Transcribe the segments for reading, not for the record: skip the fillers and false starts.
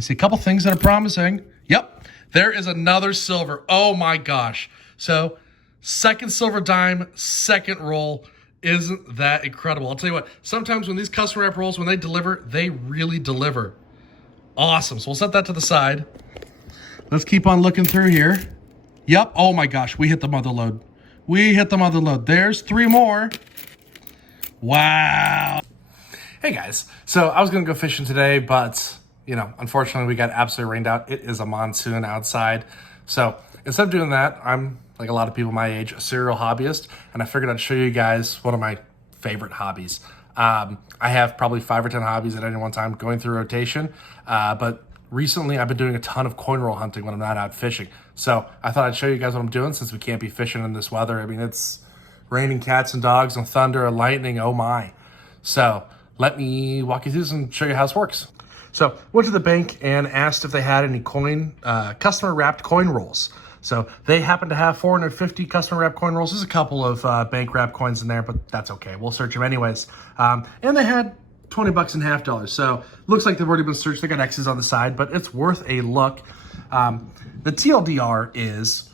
I see a couple things that are promising. Yep, there is another silver. Oh my gosh. So second silver dime, second roll. Isn't that incredible? I'll tell you what, sometimes when these custom wrap rolls, when they deliver, they really deliver. Awesome. So we'll set that to the side. Let's keep on looking through here. Yep. Oh my gosh, we hit the mother load. We hit the mother load. There's three more. Wow. Hey guys, so I was gonna go fishing today, but you know, unfortunately we got absolutely rained out. It is a monsoon outside. So instead of doing that, I'm, like a lot of people my age, a serial hobbyist, and I figured I'd show you guys one of my favorite hobbies. I have probably 5 or 10 hobbies at any one time going through rotation, but recently I've been doing a ton of coin roll hunting when I'm not out fishing. So I thought I'd show you guys what I'm doing since we can't be fishing in this weather. I mean, it's raining cats and dogs and thunder and lightning, oh my. So let me walk you through this and show you how this works. So went to the bank and asked if they had any customer wrapped coin rolls. So they happen to have 450 customer wrap coin rolls. There's a couple of bank wrap coins in there, but that's okay. We'll search them anyways. And they had 20 bucks and half dollars. So looks like they've already been searched. They got X's on the side, but it's worth a look. The TLDR is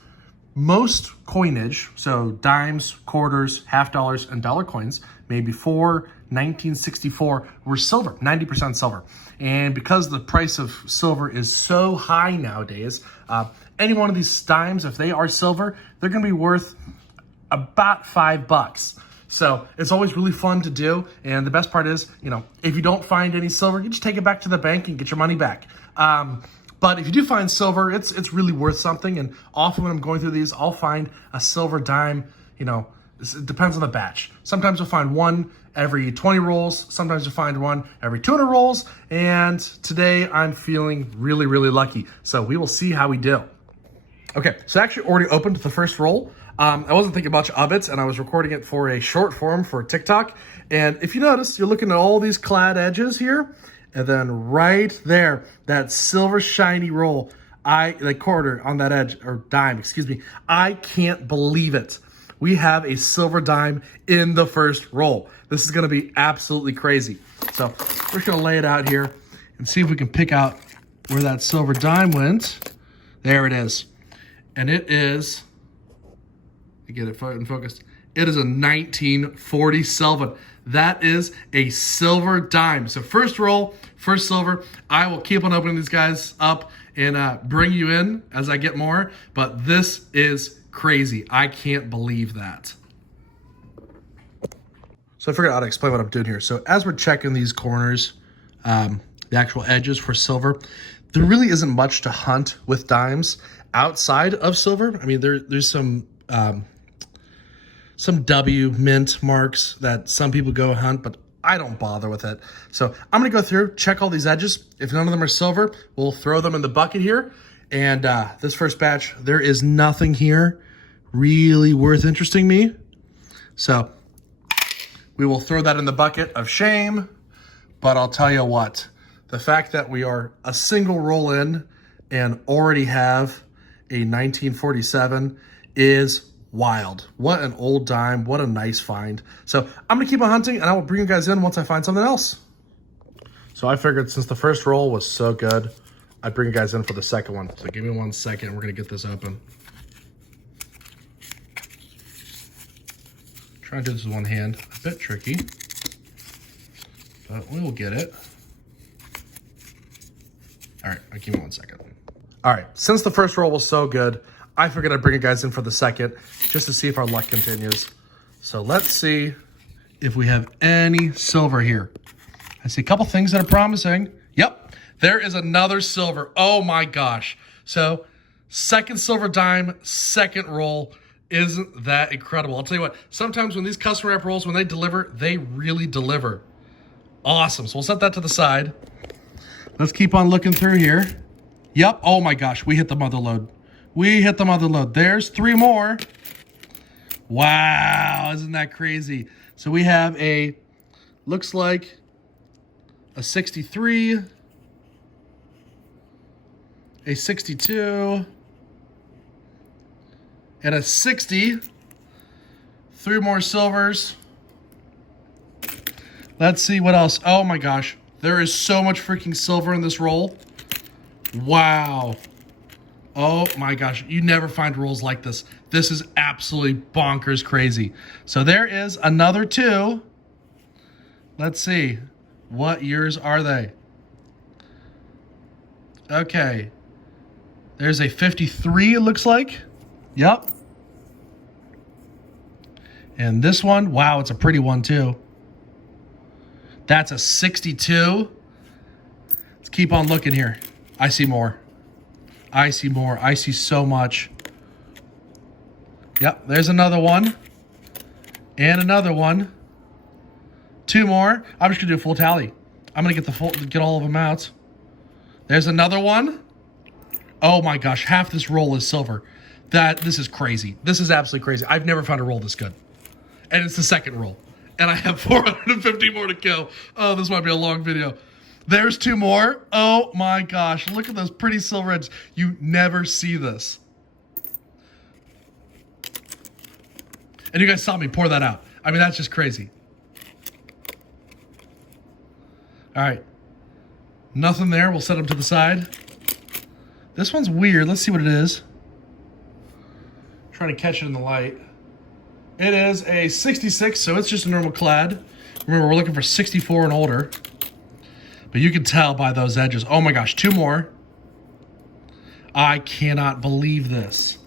most coinage, so dimes, quarters, half dollars, and dollar coins made before 1964 were silver, 90% silver. And because the price of silver is so high nowadays, any one of these dimes, if they are silver, they're gonna be worth about $5. So it's always really fun to do. And the best part is, you know, if you don't find any silver, you just take it back to the bank and get your money back. But if you do find silver, it's really worth something. And often when I'm going through these, I'll find a silver dime, you know, it depends on the batch. Sometimes you'll find one every 20 rolls. Sometimes you'll find one every 200 rolls. And today I'm feeling really, really lucky. So we will see how we do. Okay, so I actually already opened the first roll. I wasn't thinking much of it, and I was recording it for a short form for TikTok. And if you notice, you're looking at all these clad edges here, and then right there, that silver shiny roll, like quarter on that edge, or dime, excuse me, I can't believe it. We have a silver dime in the first roll. This is gonna be absolutely crazy. So we're just gonna lay it out here and see if we can pick out where that silver dime went. There it is. And it is, to get it in focus, it is a 1947. That is a silver dime. So first roll, first silver. I will keep on opening these guys up and bring you in as I get more, but this is crazy. I can't believe that. So I figured out how to explain what I'm doing here. So as we're checking these corners, the actual edges for silver, there really isn't much to hunt with dimes outside of silver. I mean, there's some W mint marks that some people go hunt, but I don't bother with it. So I'm gonna go through, check all these edges. If none of them are silver, we'll throw them in the bucket here. And this first batch, there is nothing here really worth interesting me. So we will throw that in the bucket of shame. But I'll tell you what, the fact that we are a single roll in and already have a 1947 is wild. What an old dime. What a nice find. So I'm gonna keep on hunting and I will bring you guys in once I find something else. So I figured since the first roll was so good, I'd bring you guys in for the second one. So give me 1 second. We're gonna get this open. Trying to do this with one hand, a bit tricky, but we will get it. All right, give me 1 second. All right, since the first roll was so good, I figured I'd bring you guys in for the second, just to see if our luck continues. So let's see if we have any silver here. I see a couple things that are promising. Yep, there is another silver. Oh my gosh. So second silver dime, second roll. Isn't that incredible? I'll tell you what, sometimes when these custom wrap rolls, when they deliver, they really deliver. Awesome, so we'll set that to the side. Let's keep on looking through here. Yep, oh my gosh, we hit the mother load. We hit the mother load. There's three more. Wow, isn't that crazy? So we have a, looks like a 63, a 62, and a 60. Three more silvers. Let's see what else. Oh my gosh, there is so much freaking silver in this roll. Wow. Oh my gosh, you never find rolls like this. This is absolutely bonkers crazy. So there is another 2. Let's see. What years are they? Okay. There's a 53, it looks like. Yep. And this one, wow, it's a pretty one too. That's a 62. Let's keep on looking here. I see more. I see more. I see so much. Yep, there's another one. And another one. 2 more. I'm just gonna do a full tally. I'm gonna get all of them out. There's another one. Oh my gosh, half this roll is silver. This is crazy. This is absolutely crazy. I've never found a roll this good. And it's the second roll. And I have 450 more to go. Oh, this might be a long video. There's 2 more. Oh my gosh, look at those pretty silver edges. You never see this. And you guys saw me pour that out. I mean, that's just crazy. All right. Nothing there. We'll set them to the side. This one's weird. Let's see what it is. Trying to catch it in the light. It is a 66, so it's just a normal clad. Remember, we're looking for 64 and older. But you can tell by those edges. Oh my gosh, 2 more. I cannot believe this.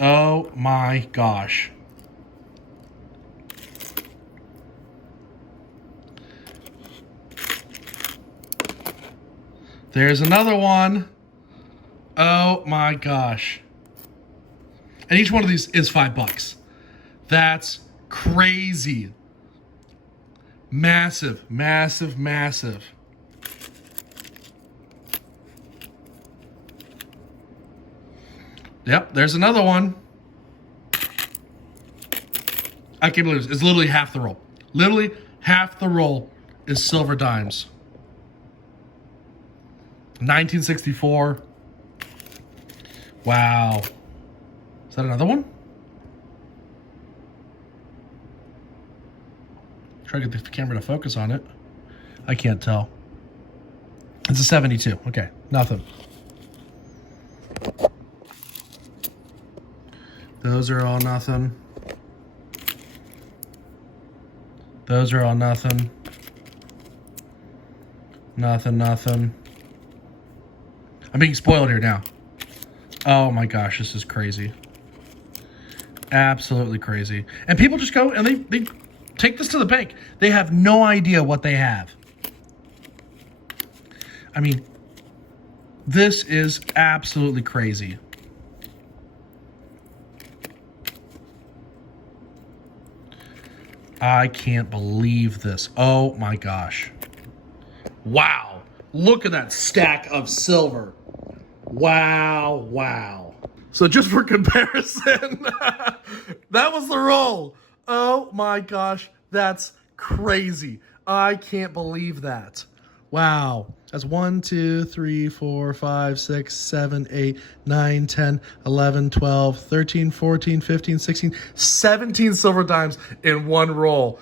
Oh my gosh. There's another one. Oh my gosh. And each one of these is $5. That's crazy. Massive, massive, massive. Yep, there's another one. I can't believe it. It's literally half the roll. Literally half the roll is silver dimes. 1964. Wow. Is that another one? Try to get the camera to focus on it. I can't tell. It's a 72. Okay, nothing. Those are all nothing. Those are all nothing. Nothing, nothing. I'm being spoiled here now. Oh my gosh, this is crazy. Absolutely crazy. And people just go and they take this to the bank. They have no idea what they have. I mean, this is absolutely crazy. I can't believe this. Oh my gosh. Wow. Look at that stack of silver. Wow, wow. So just for comparison, that was the roll. Oh my gosh, that's crazy. I can't believe that. Wow. That's 1, 2, 3, 4, 5, 6, 7, 8, 9, 10, 11, 12, 13, 14, 15, 16, 17 silver dimes in one roll.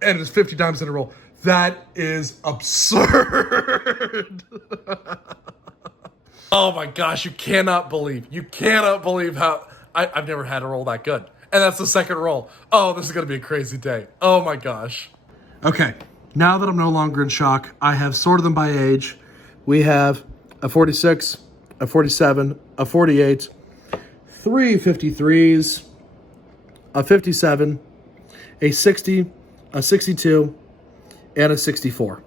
And it's 50 dimes in a roll. That is absurd. Oh my gosh, you cannot believe how I've never had a roll that good. And that's the second roll. Oh, this is gonna be a crazy day. Oh my gosh. Okay, now that I'm no longer in shock, I have sorted them by age. We have a 46, a 47, a 48, 3 53s, a 57, a 60, a 62, and a 64.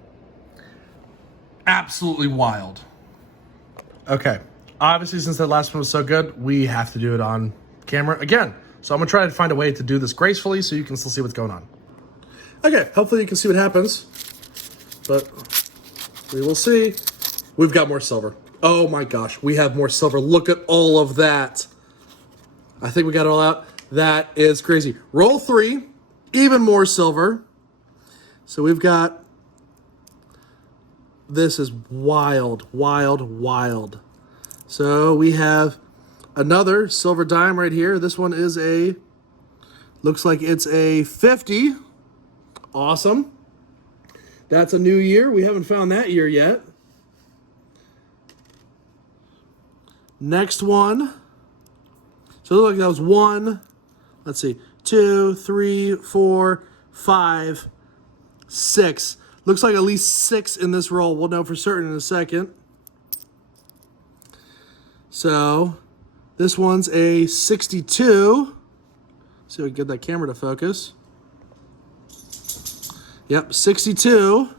Absolutely wild. Okay, obviously since that last one was so good, we have to do it on camera again. So I'm gonna try to find a way to do this gracefully so you can still see what's going on. Okay, hopefully you can see what happens, but we will see. We've got more silver. Oh my gosh, we have more silver. Look at all of that. I think we got it all out. That is crazy. Roll 3, even more silver. So we've got, this is wild, wild, wild. So we have another silver dime right here. This one is a, looks like it's a 50. Awesome. That's a new year. We haven't found that year yet. Next one. So it looked like that was 1. Let's see. 2, 3, 4, 5, 6. Looks like at least 6 in this roll. We'll know for certain in a second. So this one's a 62. See if we can get that camera to focus. Yep, 62.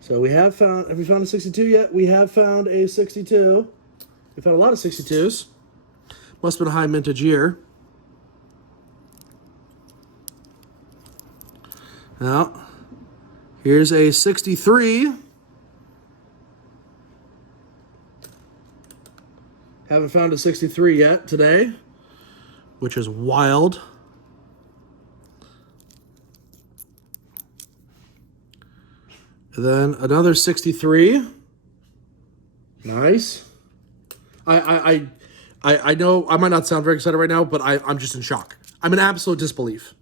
So we have we found a 62 yet? We have found a 62. We found a lot of 62s. Must have been a high mintage year. Now, here's a 63. Haven't found a 63 yet today, which is wild. And then another 63. Nice. I know I might not sound very excited right now, but I'm just in shock. I'm in absolute disbelief.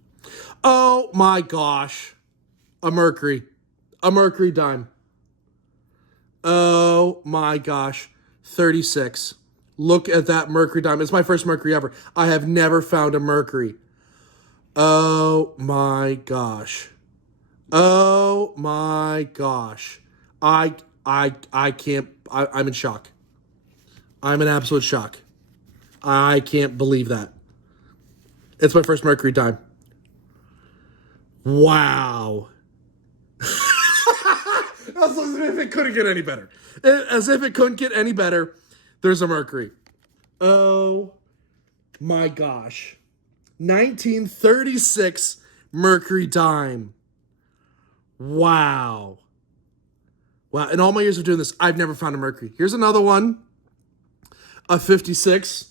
Oh my gosh. A Mercury. A Mercury dime. Oh my gosh. 36. Look at that Mercury dime. It's my first Mercury ever. I have never found a Mercury. Oh my gosh. Oh my gosh. I can't, I'm in shock. I'm in absolute shock. I can't believe that. It's my first Mercury dime. Wow. As if it couldn't get any better. As if it couldn't get any better, there's a Mercury. Oh my gosh. 1936 Mercury dime. Wow. Wow. In all my years of doing this, I've never found a Mercury. Here's another one. A 56.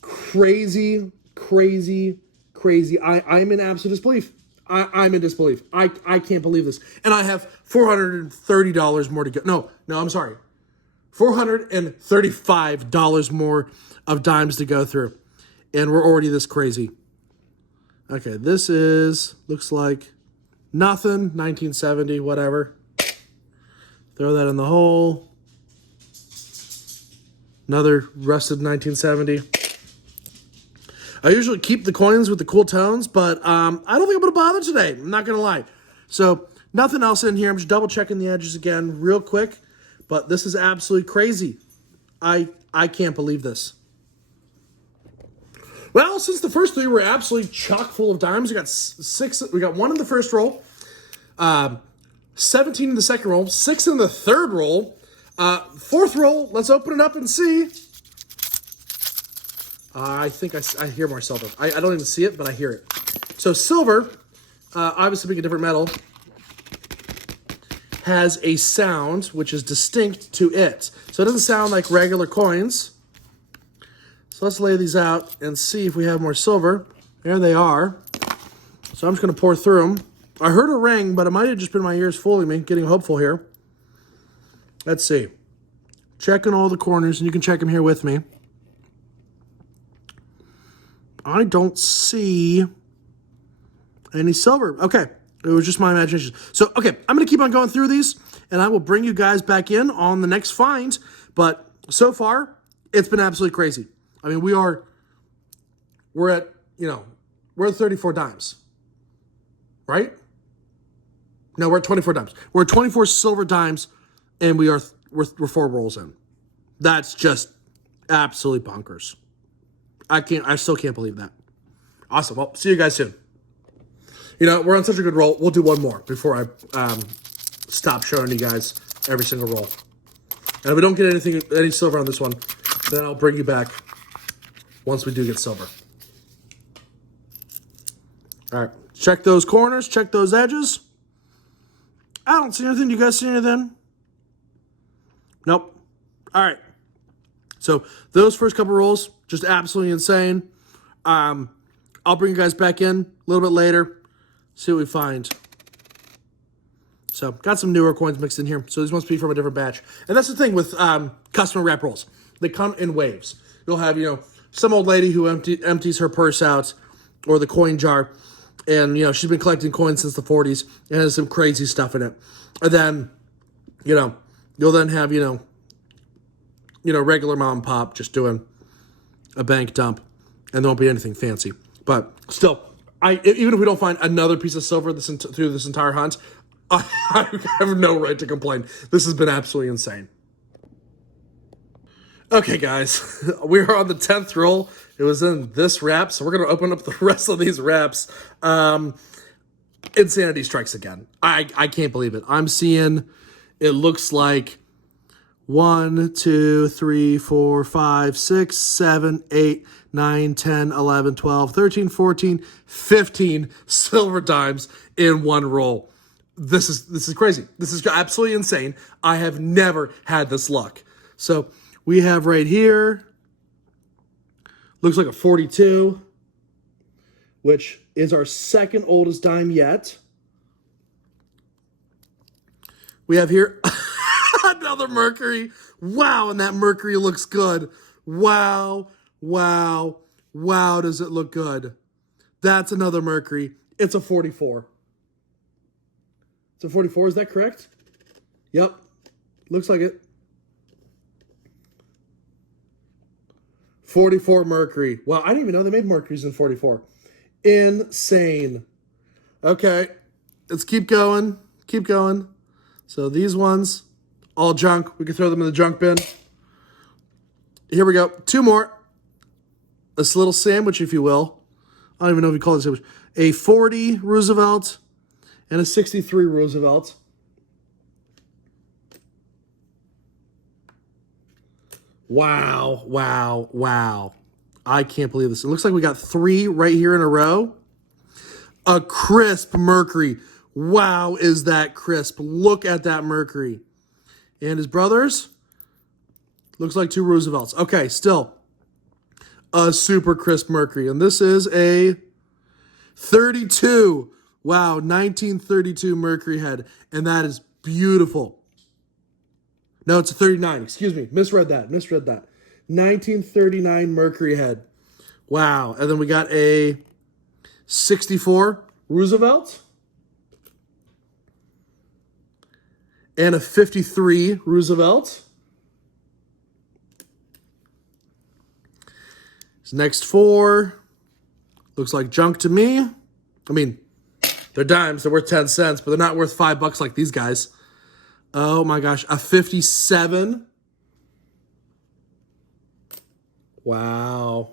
Crazy, crazy, crazy. I'm in absolute disbelief. I'm in disbelief. I can't believe this. And I have $430 more to go. No, I'm sorry. $435 more of dimes to go through. And we're already this crazy. Okay, this looks like nothing. 1970, whatever. Throw that in the hole. Another rusted 1970. I usually keep the coins with the cool tones, but I don't think I'm going to bother today. I'm not going to lie. So nothing else in here. I'm just double checking the edges again real quick. But this is absolutely crazy. I can't believe this. Well, since the first 3 were absolutely chock full of dimes, we got 6. We got 1 in the first roll, 17 in the second roll, 6 in the third roll, 4th roll. Let's open it up and see. I think I hear more silver. I don't even see it, but I hear it. So silver, obviously being a different metal, has a sound which is distinct to it. So it doesn't sound like regular coins. So let's lay these out and see if we have more silver. There they are. So I'm just going to pour through them. I heard a ring, but it might have just been my ears fooling me, getting hopeful here. Let's see. Checking all the corners, and you can check them here with me. I don't see any silver. Okay. It was just my imagination. So, okay, I'm going to keep on going through these, and I will bring you guys back in on the next find. But so far, it's been absolutely crazy. I mean, we're at 34 dimes, right? No, we're at 24 dimes. We're at 24 silver dimes, and we're 4 rolls in. That's just absolutely bonkers. I still can't believe that. Awesome. Well, see you guys soon. We're on such a good roll. We'll do one more before I stop showing you guys every single roll. And if we don't get any silver on this one, then I'll bring you back once we do get silver. All right. Check those corners. Check those edges. I don't see anything. Do you guys see anything? Nope. All right. So those first couple rolls, just absolutely insane. I'll bring you guys back in a little bit later. See what we find. So, got some newer coins mixed in here. So, these must be from a different batch. And that's the thing with customer wrap rolls. They come in waves. You'll have, some old lady who empties her purse out or the coin jar. And, she's been collecting coins since the 40s. And has some crazy stuff in it. And then, you'll then have, regular mom and pop just doing a bank dump, and there won't be anything fancy. But still, even if we don't find another piece of silver through this entire hunt, I have no right to complain. This has been absolutely insane. Okay, guys, we are on the 10th roll. It was in this wrap, so we're going to open up the rest of these wraps. Insanity strikes again. I can't believe it. I'm seeing, it looks like 1, 2, 3, 4, 5, 6, 7, 8, 9, 10, 11, 12, 13, 14, 15 silver dimes in one roll. This is crazy. This is absolutely insane. I have never had this luck. So we have right here, looks like a 42, which is our second oldest dime yet. We have here another Mercury. Wow, and that Mercury looks good. Wow, wow, wow, does it look good. That's another Mercury. It's a 44. It's a 44, is that correct? Yep, looks like it. 44 Mercury. Wow, I didn't even know they made Mercuries in 44. Insane. Okay, let's keep going. Keep going. So these ones, all junk. We can throw them in the junk bin. Here we go. 2 more. This little sandwich, if you will. I don't even know if you call it a sandwich. A 40 Roosevelt and a 63 Roosevelt. Wow, wow, wow. I can't believe this. It looks like we got 3 right here in a row. A crisp Mercury. Wow, is that crisp. Look at that Mercury. And his brothers. Looks like 2 Roosevelts. Okay, still. A super crisp Mercury. And this is a 32. Wow, 1932 Mercury head. And that is beautiful. No, it's a 39. Excuse me. Misread that. 1939 Mercury head. Wow. And then we got a 64 Roosevelt. And a 53 Roosevelt. This next 4 looks like junk to me. I mean, they're dimes. They're worth 10 cents, but they're not worth $5 like these guys. Oh my gosh, a 57. Wow.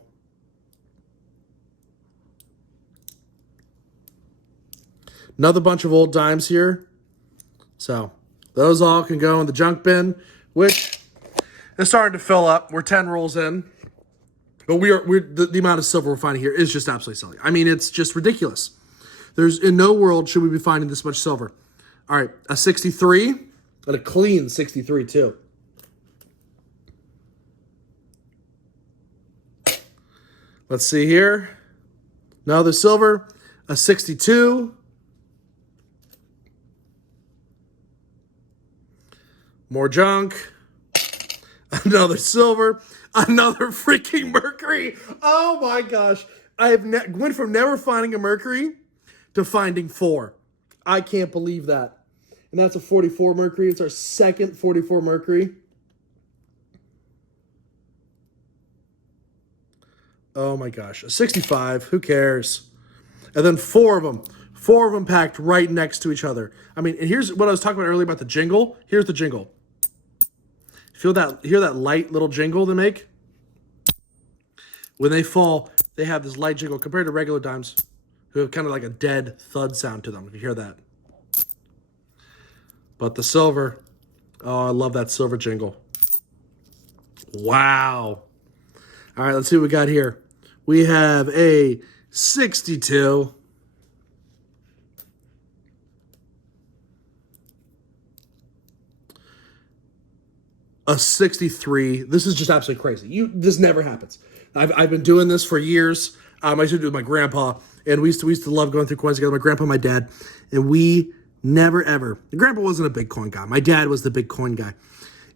Another bunch of old dimes here. So those all can go in the junk bin, which is starting to fill up. We're 10 rolls in. But the amount of silver we're finding here is just absolutely silly. I mean, it's just ridiculous. There's in no world should we be finding this much silver. All right, a 63. And a clean 63, too. Let's see here. Another silver. A 62. More junk. Another silver. Another freaking Mercury. Oh, my gosh. I have went from never finding a Mercury to finding 4. I can't believe that. And that's a 44 Mercury. It's our second 44 Mercury. Oh my gosh. A 65. Who cares? And then 4 of them. 4 of them packed right next to each other. I mean, and here's what I was talking about earlier about the jingle. Here's the jingle. Hear that light little jingle they make? When they fall, they have this light jingle compared to regular dimes who have kind of like a dead thud sound to them, if you hear that. But the silver, oh, I love that silver jingle. Wow. All right, let's see what we got here. We have a 62. A 63. This is just absolutely crazy. This never happens. I've been doing this for years. I used to do it with my grandpa, and we used to love going through coins together. My grandpa and my dad, and we never, ever. The grandpa wasn't a big coin guy. My dad was the big coin guy.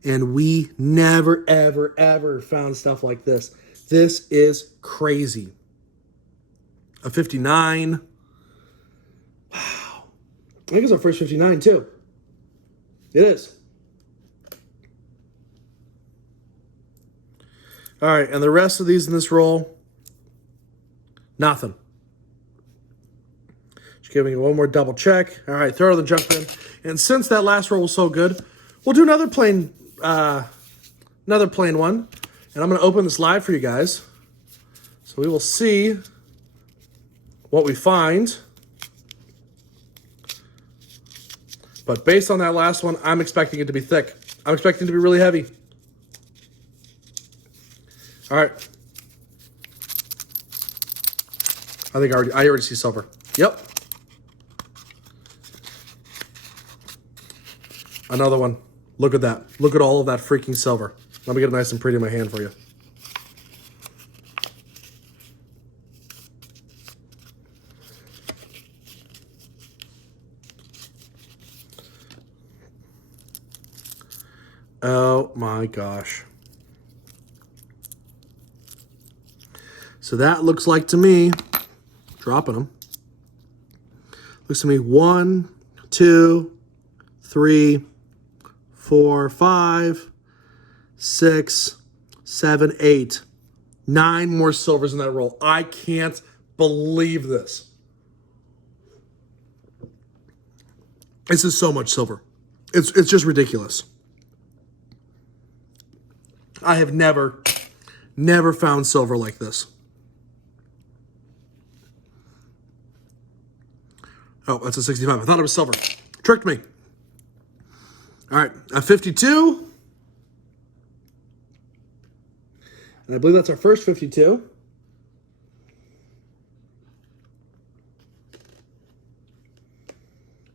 And we never, ever, ever found stuff like this. This is crazy. A 59. Wow. I think it's our first 59, too. It is. All right, and the rest of these in this roll, nothing. Just giving you one more double check. All right, throw it in the junk bin. And since that last roll was so good, we'll do another plain one. And I'm going to open this live for you guys. So we will see what we find. But based on that last one, I'm expecting it to be thick. I'm expecting it to be really heavy. All right. I already see silver. Yep. Another one. Look at that. Look at all of that freaking silver. Let me get it nice and pretty in my hand for you. Oh my gosh. So that looks like to me, dropping them, looks to me 1, 2, 3, 4, 5, 6, 7, 8, 9 more silvers in that roll. I can't believe this. This is so much silver. It's just ridiculous. I have never found silver like this. Oh, that's a 65. I thought it was silver. Tricked me. All right, a 52. And I believe that's our first 52.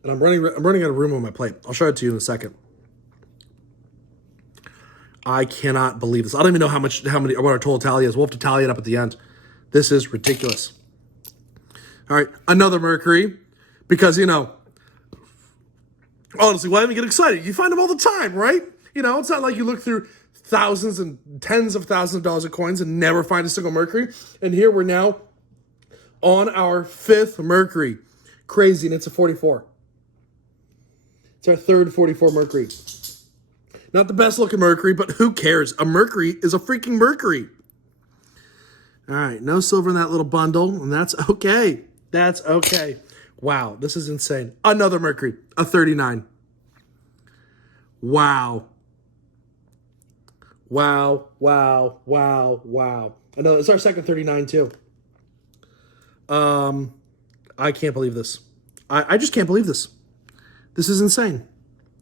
And I'm running out of room on my plate. I'll show it to you in a second. I cannot believe this. I don't even know what our total tally is. We'll have to tally it up at the end. This is ridiculous. All right, another Mercury. Because, you know, honestly, why don't you get excited? You find them all the time, right? You know, it's not like you look through thousands and tens of thousands of dollars of coins and never find a single Mercury. And here we're now on our 5th Mercury. Crazy, and it's a 44. It's our 3rd 44 Mercury. Not the best looking Mercury, but who cares? A Mercury is a freaking Mercury. All right, no silver in that little bundle, and that's okay. That's okay. Wow, this is insane. Another Mercury, a 39. Wow. Wow, wow, wow, wow. I know, it's our second 39 too. I can't believe this. I just can't believe this. This is insane.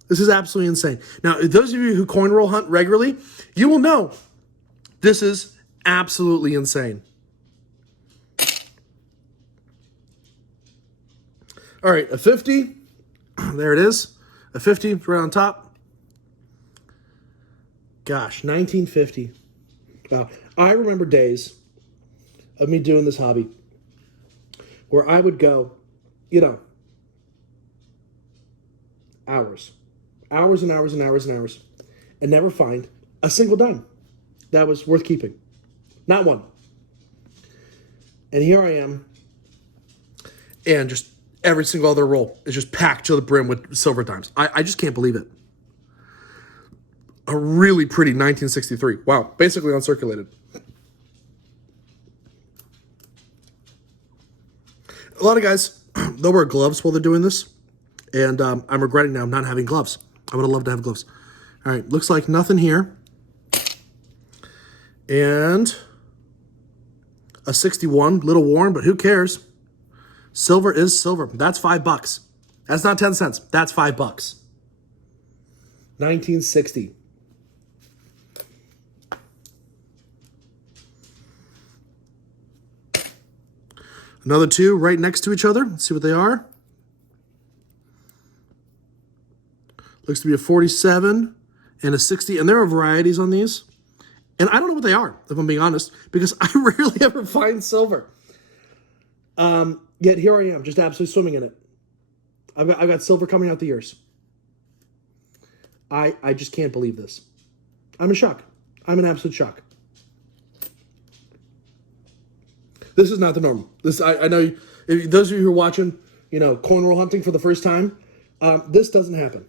This is absolutely insane. Now, those of you who coin roll hunt regularly, you will know this is absolutely insane. All right, a 50. There it is. A 50 right on top. Gosh, 1950. Wow. I remember days of me doing this hobby where I would go, you know, hours and hours and hours and hours and never find a single dime that was worth keeping. Not one. And here I am, and just every single other roll is just packed to the brim with silver dimes. I just can't believe it. A really pretty 1963. Wow, basically uncirculated. A lot of guys, they'll wear gloves while they're doing this, and I'm regretting now not having gloves. I would have loved to have gloves. All right, looks like nothing here. And a 61, little worn, but who cares? Silver is silver. That's $5. That's not 10 cents. That's $5. 1960. Another two right next to each other. Let's see what they are. Looks to be a 47 and a 60. And there are varieties on these. And I don't know what they are, if I'm being honest, because I rarely ever find silver. Yet here I am, just absolutely swimming in it. I've got silver coming out the ears. I just can't believe this. I'm in shock. I'm in absolute shock. This is not the norm. This I know those of you who are watching, you know, coin roll hunting for the first time, this doesn't happen.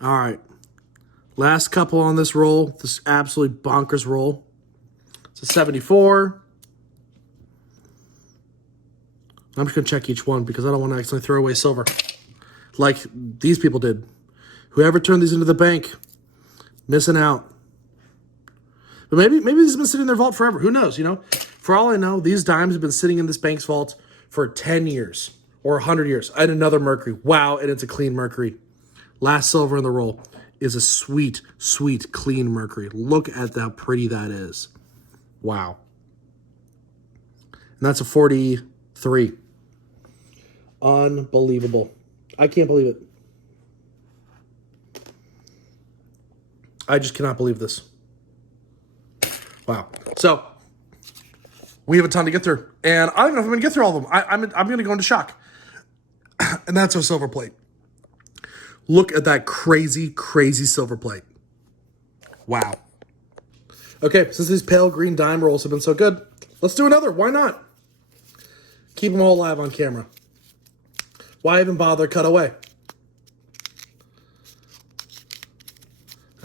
All right, Last couple on this roll. This absolutely bonkers roll. It's a 74. I'm just going to check each one because I don't want to accidentally throw away silver like these people did. Whoever turned these into the bank, missing out. But maybe these have been sitting in their vault forever. Who knows, you know? For all I know, these dimes have been sitting in this bank's vault for 10 years or 100 years. And another Mercury. Wow, and it's a clean Mercury. Last silver in the roll is a sweet, sweet, clean Mercury. Look at how pretty that is. Wow. And that's a 43. Unbelievable. I can't believe it. I just cannot believe this. Wow. So, we have a ton to get through. And I don't know if I'm going to get through all of them. I'm going to go into shock. And that's our silver plate. Look at that crazy, crazy silver plate. Wow. Okay, since these pale green dime rolls have been so good, let's do another. Why not? Keep them all alive on camera. Why even bother cut away?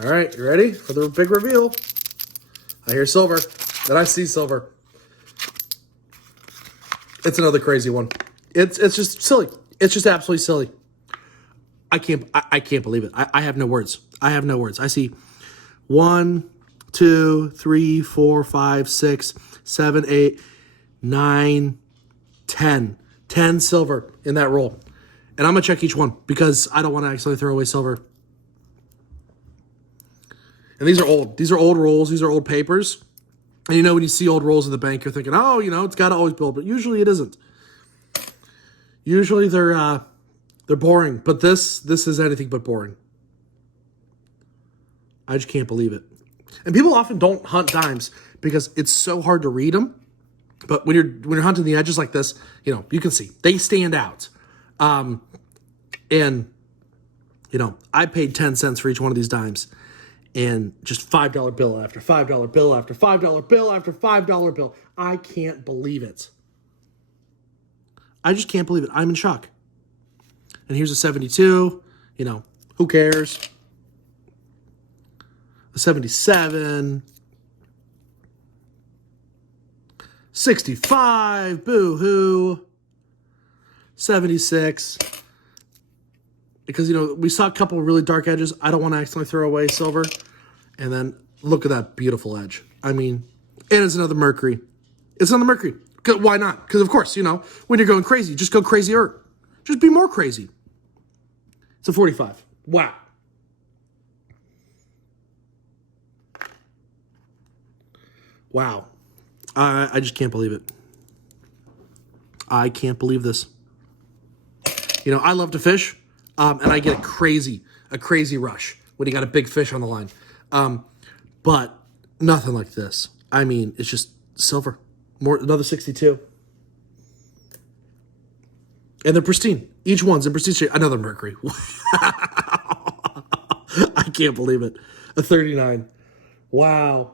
All right, you ready for the big reveal? I hear silver. Then I see silver. It's another crazy one. It's just silly. It's just absolutely silly. I can't believe it. I have no words. I have no words. I see 1, 2, 3, 4, 5, 6, 7, 8, 9, 10. 10 silver in that roll. And I'm going to check each one because I don't want to accidentally throw away silver. And these are old. These are old rolls. These are old papers. And you know, when you see old rolls in the bank, you're thinking, oh, you know, it's got to always build. But usually it isn't. Usually they're boring. But this is anything but boring. I just can't believe it. And people often don't hunt dimes because it's so hard to read them. But when you're hunting the edges like this, you know, you can see they stand out. And you know, I paid 10 cents for each one of these dimes. And just $5 bill after $5 bill after $5 bill after $5 bill. I can't believe it. I just can't believe it. I'm in shock. And here's a 72. You know, who cares? A 77. 65. Boo-hoo. 76. Because, you know, we saw a couple of really dark edges. I don't want to accidentally throw away silver. And then look at that beautiful edge. I mean, and it's another Mercury. It's another Mercury. Why not? Because, of course, you know, when you're going crazy, just go crazier. Just be more crazy. It's a 45. Wow. Wow. I just can't believe it. I can't believe this. You know, I love to fish. And I get a crazy rush when you got a big fish on the line. But nothing like this. I mean, it's just silver. Another 62. And they're pristine. Each one's in pristine shape. Another Mercury. I can't believe it. A 39. Wow.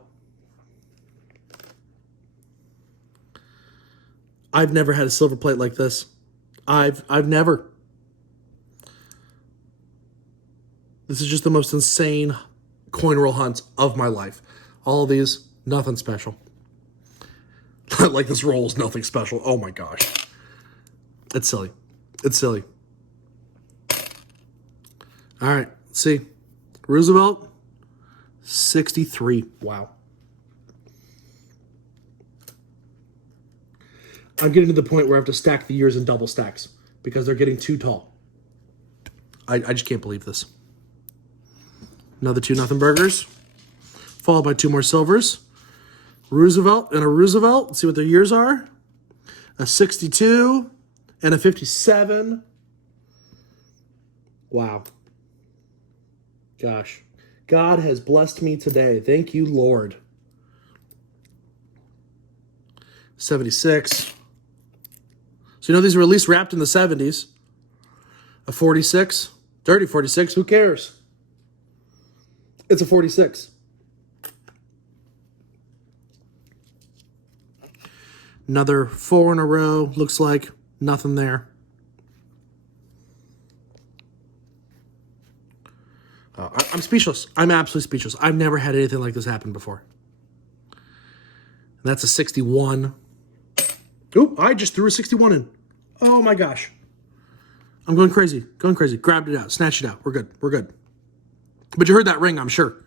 I've never had a silver plate like this. I've never. This is just the most insane coin roll hunt of my life. All of these, nothing special. Like this roll is nothing special. Oh my gosh. It's silly. It's silly. All right, let's see. Roosevelt, 63. Wow. I'm getting to the point where I have to stack the years in double stacks because they're getting too tall. I just can't believe this. Another 2-0 burgers, followed by 2 more silvers. Roosevelt and a Roosevelt. Let's see what their years are. A 62 and a 57. Wow. Gosh. God has blessed me today. Thank you, Lord. 76. So, you know, these were at least wrapped in the 70s. A 46. Dirty 46. Who cares? It's a 46. Another 4 in a row. Looks like nothing there. I'm speechless. I'm absolutely speechless. I've never had anything like this happen before. And that's a 61. Oop, I just threw a 61 in. Oh my gosh. I'm going crazy. Going crazy. Grabbed it out. Snatched it out. We're good. We're good. But you heard that ring, I'm sure.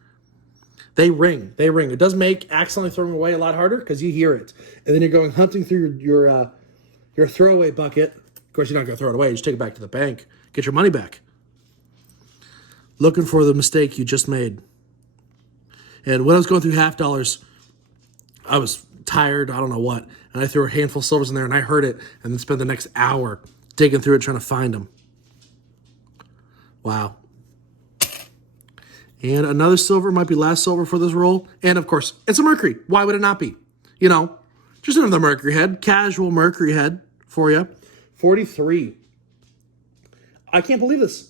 They ring. They ring. It does make accidentally throwing away a lot harder because you hear it. And then you're going hunting through your throwaway bucket. Of course, you're not going to throw it away. You just take it back to the bank. Get your money back. Looking for the mistake you just made. And when I was going through half dollars, I was tired, I don't know what, and I threw a handful of silvers in there, and I heard it, and then spent the next hour digging through it trying to find them. Wow. And another silver, might be last silver for this roll. And of course, it's a Mercury. Why would it not be? You know, just another Mercury head, casual Mercury head for you. 43. I can't believe this.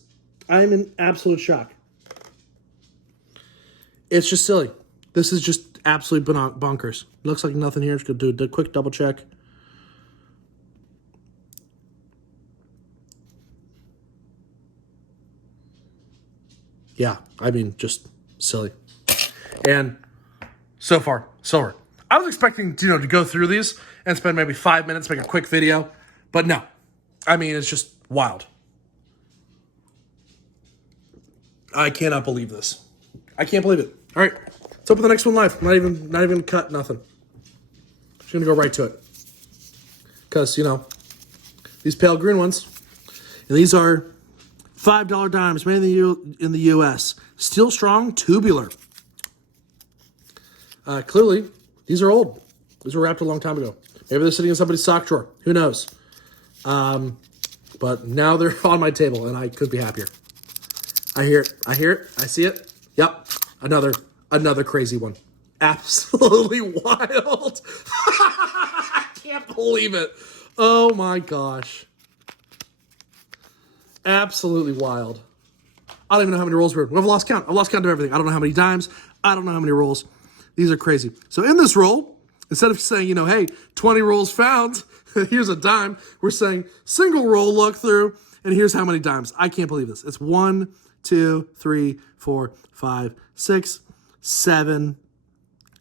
I'm in absolute shock. It's just silly. This is just absolutely bonkers. Looks like nothing here. Just going to do a quick double check. Yeah, I mean, just silly. And so far, silver. I was expecting, to go through these and spend maybe 5 minutes, make a quick video. But no. I mean, it's just wild. I cannot believe this. I can't believe it. All right, let's open the next one live. Not even cut, nothing. Just gonna go right to it. Because, these pale green ones, and these are $5 dimes made in the U.S. Still strong, tubular. Clearly, these are old. These were wrapped a long time ago. Maybe they're sitting in somebody's sock drawer. Who knows? But now they're on my table, and I could be happier. I hear it. I hear it. I see it. Yep. Another crazy one. Absolutely wild. I can't believe it. Oh my gosh. Absolutely wild. I don't even know how many rolls we're in. I've lost count. I've lost count of everything. I don't know how many dimes. I don't know how many rolls. These are crazy. So in this roll, instead of saying, hey, 20 rolls found, here's a dime, we're saying single roll look through, and here's how many dimes. I can't believe this. It's 1, 2, 3, 4, 5, 6, 7,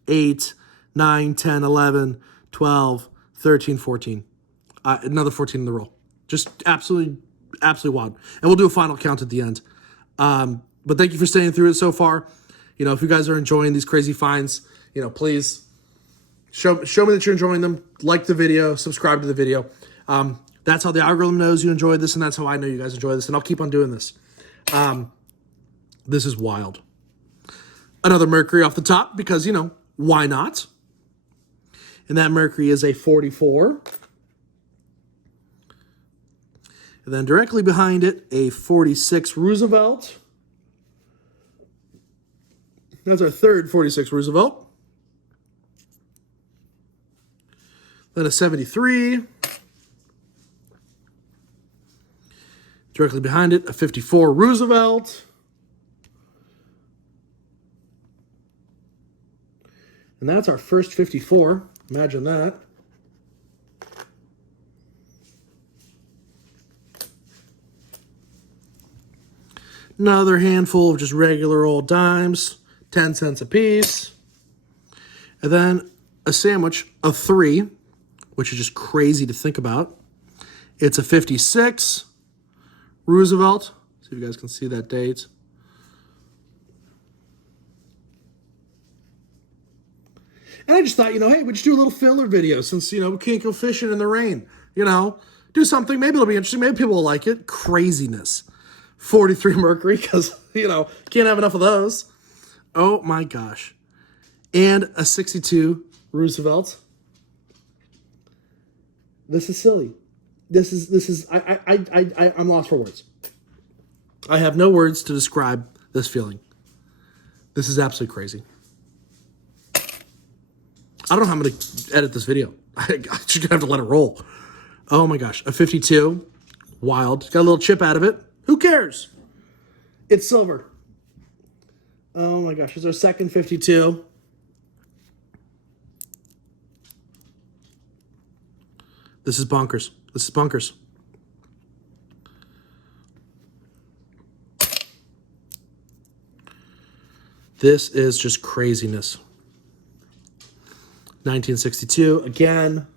8, 9, 10, 11, 12, 13, 14. Another 14 in the roll. Just absolutely wild. And we'll do a final count at the end. But thank you for staying through it so far. If you guys are enjoying these crazy finds, please show me that you're enjoying them. Like the video, subscribe to the video. That's how the algorithm knows you enjoyed this, and that's how I know you guys enjoy this, and I'll keep on doing this. This is wild. Another Mercury off the top because, why not? And that Mercury is a 44. And then directly behind it, a 46 Roosevelt. That's our third 46 Roosevelt. Then a 73. Directly behind it, a 54 Roosevelt. And that's our first 54. Imagine that. Another handful of just regular old dimes, 10 cents a piece. And then a sandwich of 3, which is just crazy to think about. It's a 56 Roosevelt. See if you guys can see that date. And I just thought, hey, we just do a little filler video since, we can't go fishing in the rain. Do something. Maybe it'll be interesting. Maybe people will like it. Craziness. 43 Mercury because, can't have enough of those. Oh, my gosh. And a 62 Roosevelt. This is silly. This is, I'm lost for words. I have no words to describe this feeling. This is absolutely crazy. I don't know how I'm going to edit this video. I'm just going to have to let it roll. Oh my gosh. A 52. Wild. Got a little chip out of it. Who cares? It's silver. Oh my gosh. Here's our second 52. This is bonkers. This is bonkers. This is just craziness. 1962 again.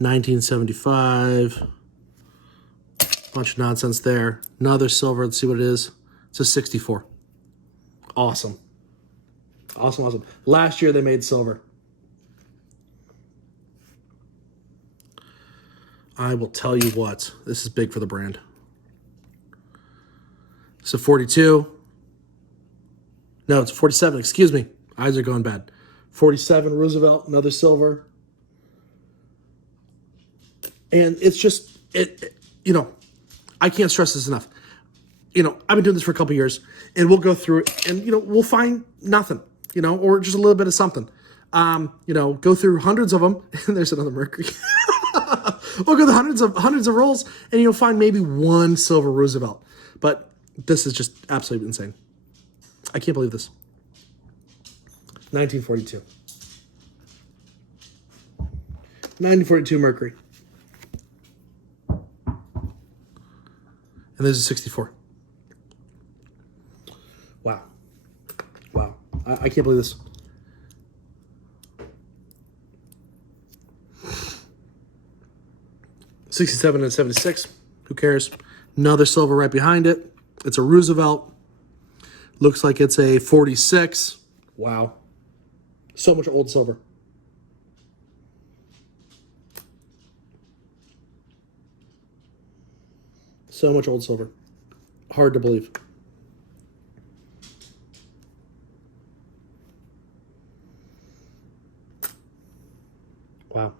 $1975. Bunch of nonsense there. Another silver. Let's see what it is. It's a 64. Awesome. Awesome. Last year they made silver. I will tell you what. This is big for the brand. It's a 42. No, it's a 47. Excuse me. Eyes are going bad. 47 Roosevelt. Another silver. And it's just, I can't stress this enough. I've been doing this for a couple years, and we'll go through it, and, we'll find nothing, or just a little bit of something. Go through hundreds of them, and there's another Mercury. We'll go through hundreds of rolls, and you'll find maybe one silver Roosevelt. But this is just absolutely insane. I can't believe this. 1942. 1942 Mercury. And there's a 64. Wow. I can't believe this. '67 and 76. Who cares? Another silver right behind it. It's a Roosevelt. Looks like it's a 46. Wow. So much old silver. So much old silver. Hard to believe. Wow.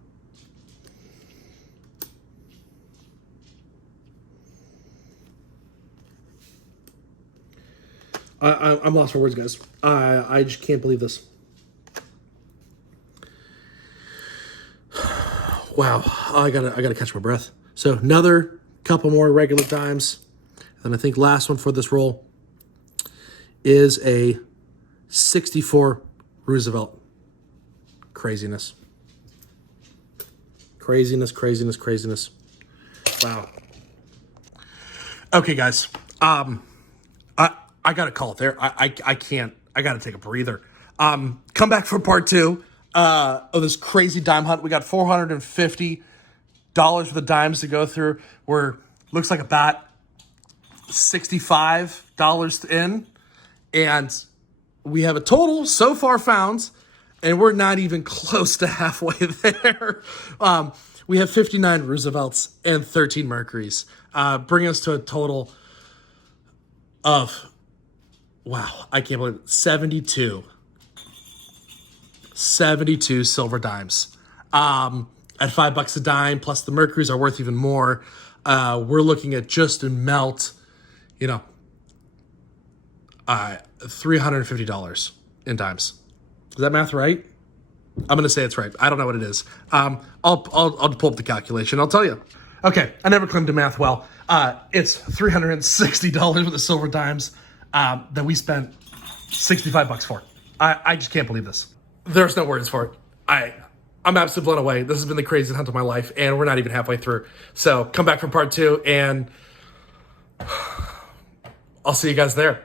I'm lost for words, guys. I just can't believe this. Wow. I gotta catch my breath. So another couple more regular dimes. And I think last one for this roll is a 64 Roosevelt. Craziness. Craziness. Wow. Okay, guys. I gotta call it there. I can't. I gotta take a breather. Come back for part 2 of this crazy dime hunt. We got $450 for the dimes to go through. Looks like about $65 in, and we have a total so far found, and we're not even close to halfway there. We have 59 Roosevelts and 13 Mercuries, bringing us to a total of, wow, I can't believe it, 72 silver dimes. At $5 a dime, plus the Mercuries are worth even more. We're looking at just in melt, $350 in dimes. Is that math right? I'm gonna say it's right. I don't know what it is. I'll pull up the calculation. I'll tell you. Okay, I never claimed to math well. It's $360 for the silver dimes that we spent $65 for. I just can't believe this. There's no words for it. I'm absolutely blown away. This has been the craziest hunt of my life, and we're not even halfway through. So come back for part 2, and I'll see you guys there.